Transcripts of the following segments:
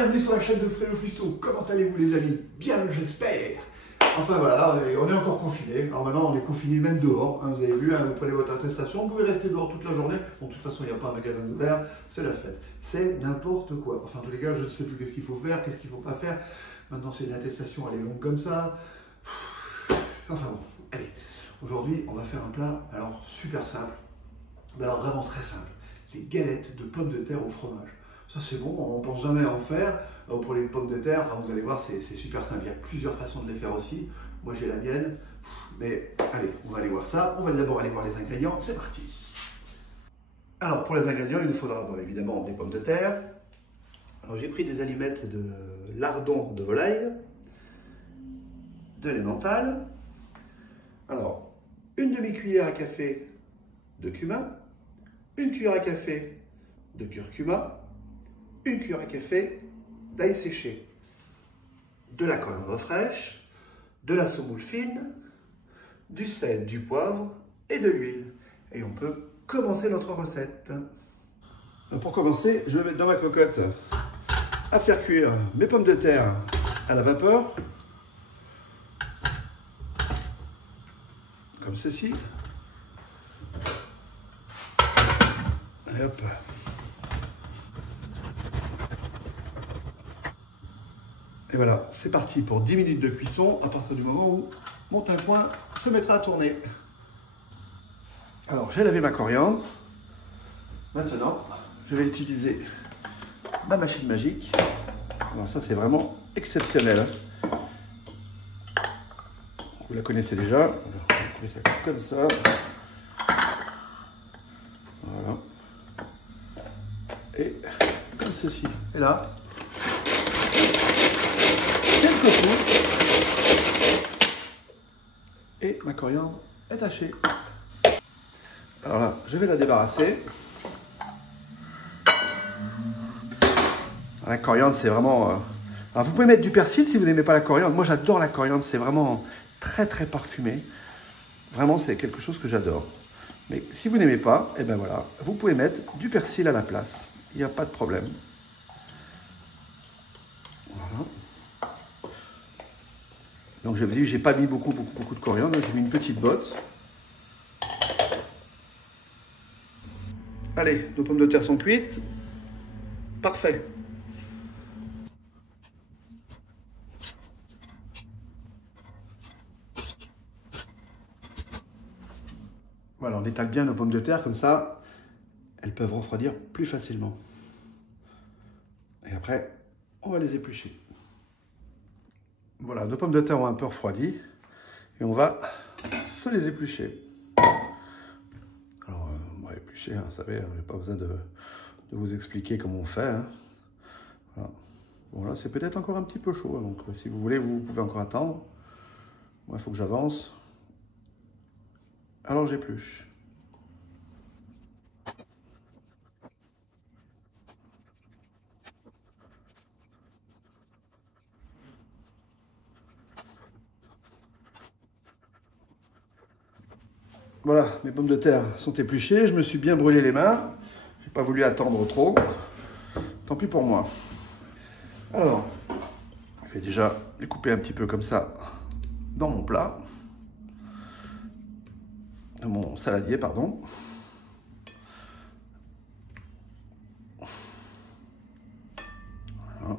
bienvenue sur la chaîne de Fredo Cuistot. Comment allez-vous les amis? Bien, j'espère. Enfin voilà, on est encore confinés. Alors maintenant on est confinés même dehors, hein, vous avez vu, hein, vous prenez votre attestation, vous pouvez rester dehors toute la journée. Bon, de toute façon il n'y a pas un magasin ouvert, c'est la fête. C'est n'importe quoi. Enfin en tous les cas, je ne sais plus qu'est-ce qu'il faut faire, qu'est-ce qu'il ne faut pas faire. Maintenant c'est une attestation, elle est longue comme ça. Enfin bon, allez. Aujourd'hui on va faire un plat, alors super simple, mais alors vraiment très simple. Les galettes de pommes de terre au fromage. Ça c'est bon, on ne pense jamais à en faire. Pour les pommes de terre, enfin, vous allez voir, c'est super simple. Il y a plusieurs façons de les faire aussi. Moi j'ai la mienne. Mais allez, on va aller voir ça. On va d'abord aller voir les ingrédients. C'est parti. Alors pour les ingrédients, il nous faudra évidemment des pommes de terre. Alors j'ai pris des allumettes de lardons de volaille, de l'emmental. Alors une demi-cuillère à café de cumin, une cuillère à café de curcuma, une cuillère à café d'ail séché, de la coriandre fraîche, de la semoule fine, du sel, du poivre et de l'huile. Et on peut commencer notre recette. Pour commencer, je vais mettre dans ma cocotte à faire cuire mes pommes de terre à la vapeur, comme ceci. Et hop. Et voilà, c'est parti pour 10 minutes de cuisson à partir du moment où mon tintouin se mettra à tourner. Alors, j'ai lavé ma coriandre. Maintenant, je vais utiliser ma machine magique. Alors ça, c'est vraiment exceptionnel. Vous la connaissez déjà. Alors, je vais ça comme ça. Voilà. Et comme ceci. Et là, quelques coups et ma coriandre est hachée. Alors là, je vais la débarrasser. La coriandre, c'est vraiment... Alors vous pouvez mettre du persil si vous n'aimez pas la coriandre. Moi, j'adore la coriandre, c'est vraiment très très parfumé. Vraiment, c'est quelque chose que j'adore. Mais si vous n'aimez pas, et ben voilà, vous pouvez mettre du persil à la place. Il n'y a pas de problème. Voilà. Donc je vous dis, j'ai pas mis beaucoup de coriandre, j'ai mis une petite botte. Allez, nos pommes de terre sont cuites. Parfait. Voilà, on étale bien nos pommes de terre, comme ça, elles peuvent refroidir plus facilement. Et après, on va les éplucher. Voilà, nos pommes de terre ont un peu refroidi et on va se les éplucher. Alors, on va éplucher, hein, vous savez, je n'ai pas besoin de vous expliquer comment on fait. Hein. Voilà. Bon, là, c'est peut-être encore un petit peu chaud, donc si vous voulez, vous pouvez encore attendre. Moi, il faut que j'avance. Alors, j'épluche. Voilà, mes pommes de terre sont épluchées. Je me suis bien brûlé les mains. Je n'ai pas voulu attendre trop. Tant pis pour moi. Alors, je vais déjà les couper un petit peu comme ça dans mon plat. Dans mon saladier, pardon. Voilà.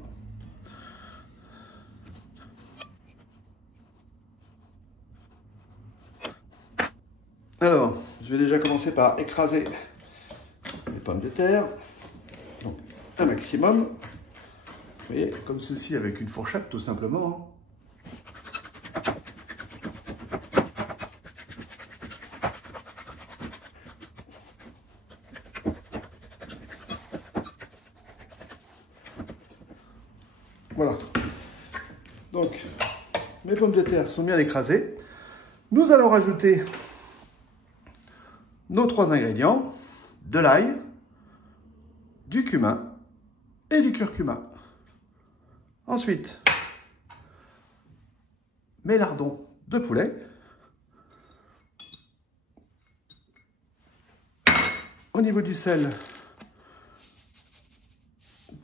Alors, je vais déjà commencer par écraser les pommes de terre. Donc, un maximum. Vous voyez, comme ceci avec une fourchette, tout simplement. Voilà. Donc, mes pommes de terre sont bien écrasées. Nous allons rajouter nos 3 ingrédients, de l'ail, du cumin et du curcuma. Ensuite, mes lardons de poulet. Au niveau du sel,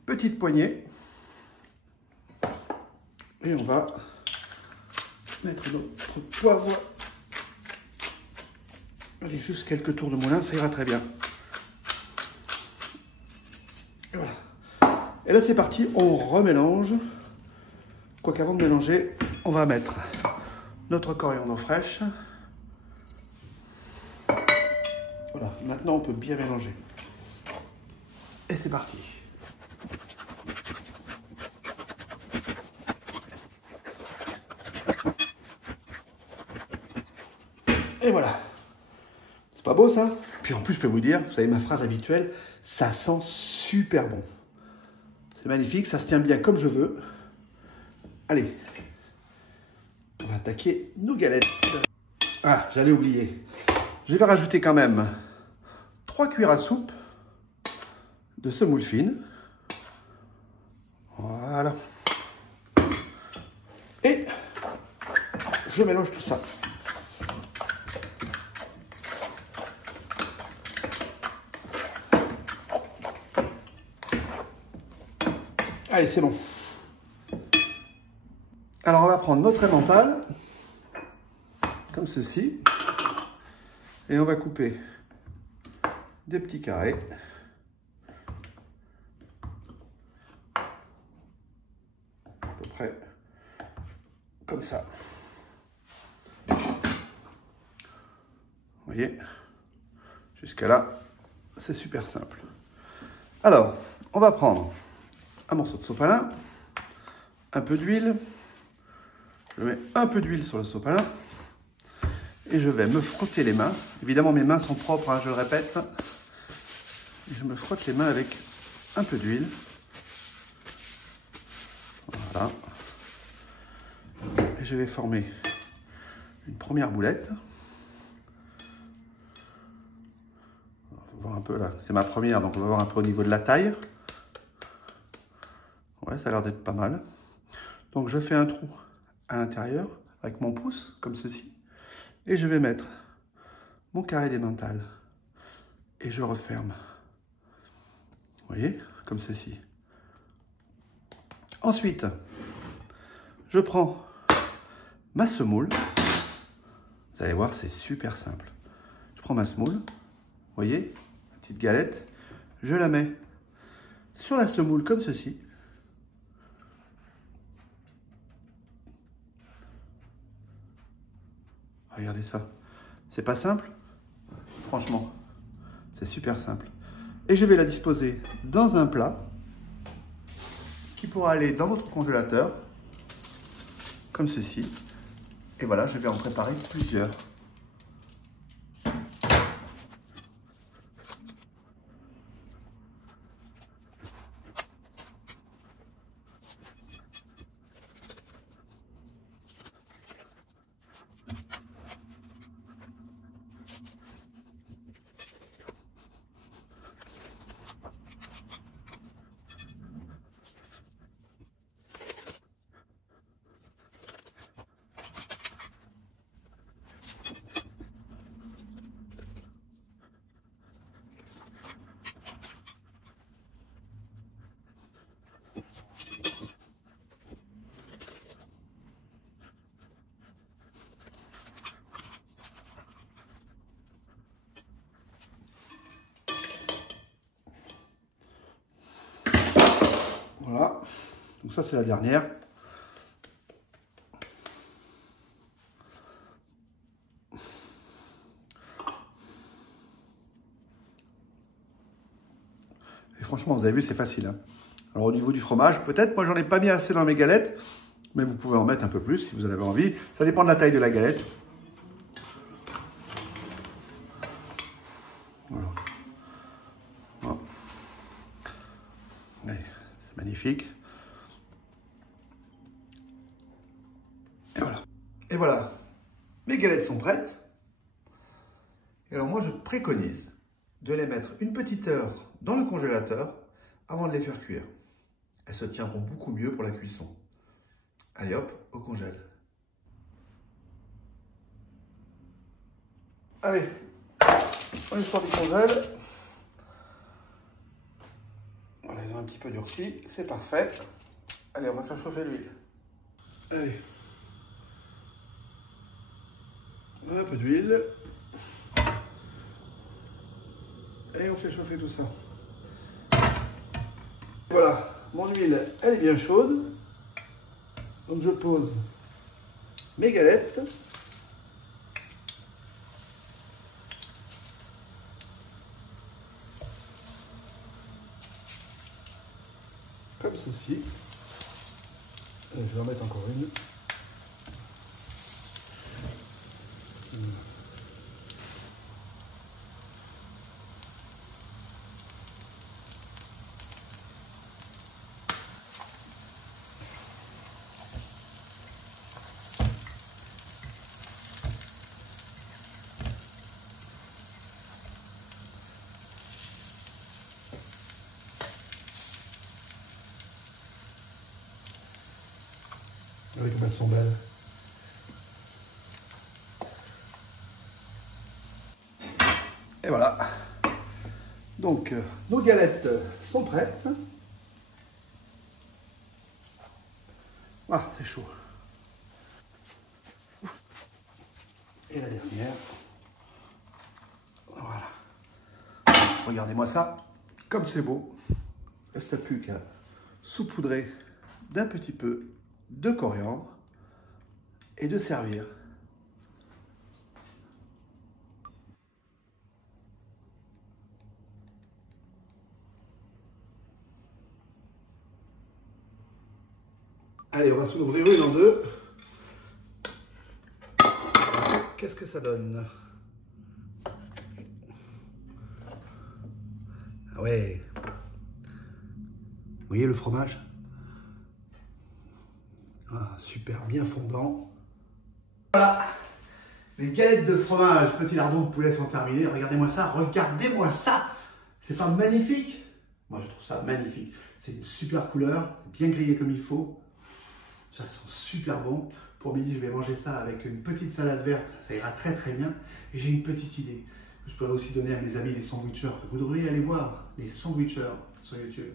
petite poignée. Et on va mettre notre poivre. Allez, juste quelques tours de moulin, ça ira très bien. Et voilà. Et là, c'est parti, on remélange. Quoique avant de mélanger, on va mettre notre coriandre fraîche. Voilà, maintenant on peut bien mélanger. Et c'est parti. Et voilà. C'est pas beau ça? Puis en plus, je peux vous dire, vous savez ma phrase habituelle, ça sent super bon. C'est magnifique, ça se tient bien comme je veux. Allez, on va attaquer nos galettes. Ah, j'allais oublier. Je vais rajouter quand même 3 cuillères à soupe de semoule fine. Voilà. Et je mélange tout ça. Allez, c'est bon. Alors, on va prendre notre emmental, comme ceci, et on va couper des petits carrés. À peu près comme ça. Vous voyez, jusqu'à là, c'est super simple. Alors, on va prendre un morceau de sopalin, un peu d'huile. Je mets un peu d'huile sur le sopalin et je vais me frotter les mains. Évidemment, mes mains sont propres, hein, je le répète. Et je me frotte les mains avec un peu d'huile. Voilà. Et je vais former une première boulette. On va voir un peu là. C'est ma première, donc on va voir un peu au niveau de la taille. Ouais, ça a l'air d'être pas mal. Donc je fais un trou à l'intérieur avec mon pouce, comme ceci. Et je vais mettre mon carré d'emmental. Et je referme. Vous voyez, comme ceci. Ensuite, je prends ma semoule. Vous allez voir, c'est super simple. Je prends ma semoule. Vous voyez, ma petite galette. Je la mets sur la semoule, comme ceci. Regardez ça. C'est pas simple? Franchement, c'est super simple. Et je vais la disposer dans un plat qui pourra aller dans votre congélateur, comme ceci. Et voilà, je vais en préparer plusieurs. Voilà, donc ça c'est la dernière. Et franchement, vous avez vu, c'est facile. Hein. Alors au niveau du fromage, peut-être, moi j'en ai pas mis assez dans mes galettes, mais vous pouvez en mettre un peu plus si vous en avez envie. Ça dépend de la taille de la galette. Voilà. Voilà. C'est magnifique. Et voilà. Et voilà. Mes galettes sont prêtes. Et alors moi je préconise de les mettre une petite heure dans le congélateur avant de les faire cuire. Elles se tiendront beaucoup mieux pour la cuisson. Allez hop, au congèle. Allez, on les sort du congèle. Voilà, ils ont un petit peu durci, c'est parfait. Allez, on va faire chauffer l'huile. Allez. Un peu d'huile. Et on fait chauffer tout ça. Voilà, mon huile, elle est bien chaude. Donc je pose mes galettes. Comme ceci. Je vais en mettre encore une. Regardez comme elles sont belles. Et voilà. Donc, nos galettes sont prêtes. Ah, c'est chaud. Et la dernière. Voilà. Regardez-moi ça. Comme c'est beau. Il ne reste plus qu'à saupoudrer d'un petit peu de coriandre et de servir. Allez, on va s'en ouvrir une en deux. Qu'est-ce que ça donne? Ah ouais. Vous voyez le fromage? Ah, super bien fondant. Voilà, les galettes de fromage, petit lardon de poulet sont terminées. Regardez-moi ça, regardez-moi ça. C'est pas magnifique? Moi, je trouve ça magnifique. C'est une super couleur, bien grillé comme il faut. Ça sent super bon. Pour midi, je vais manger ça avec une petite salade verte. Ça ira très très bien. Et j'ai une petite idée. Je pourrais aussi donner à mes amis les sandwichers. Vous devriez aller voir les sandwichers sur YouTube.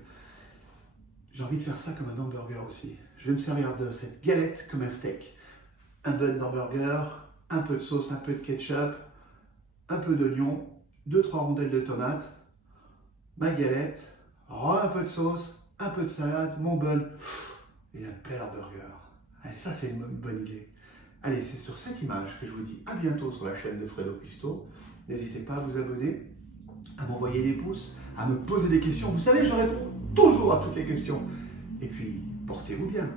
J'ai envie de faire ça comme un hamburger aussi. Je vais me servir de cette galette comme un steak. Un bun d'hamburger, un peu de sauce, un peu de ketchup, un peu d'oignon, 2-3 rondelles de tomates, ma galette, un peu de sauce, un peu de salade, mon bun et un bel hamburger. Allez, ça c'est une bonne idée. Allez, c'est sur cette image que je vous dis à bientôt sur la chaîne de Fredo Cuisto. N'hésitez pas à vous abonner, à m'envoyer des pouces, à me poser des questions. Vous savez, je réponds toujours à toutes les questions. Et puis, portez-vous bien.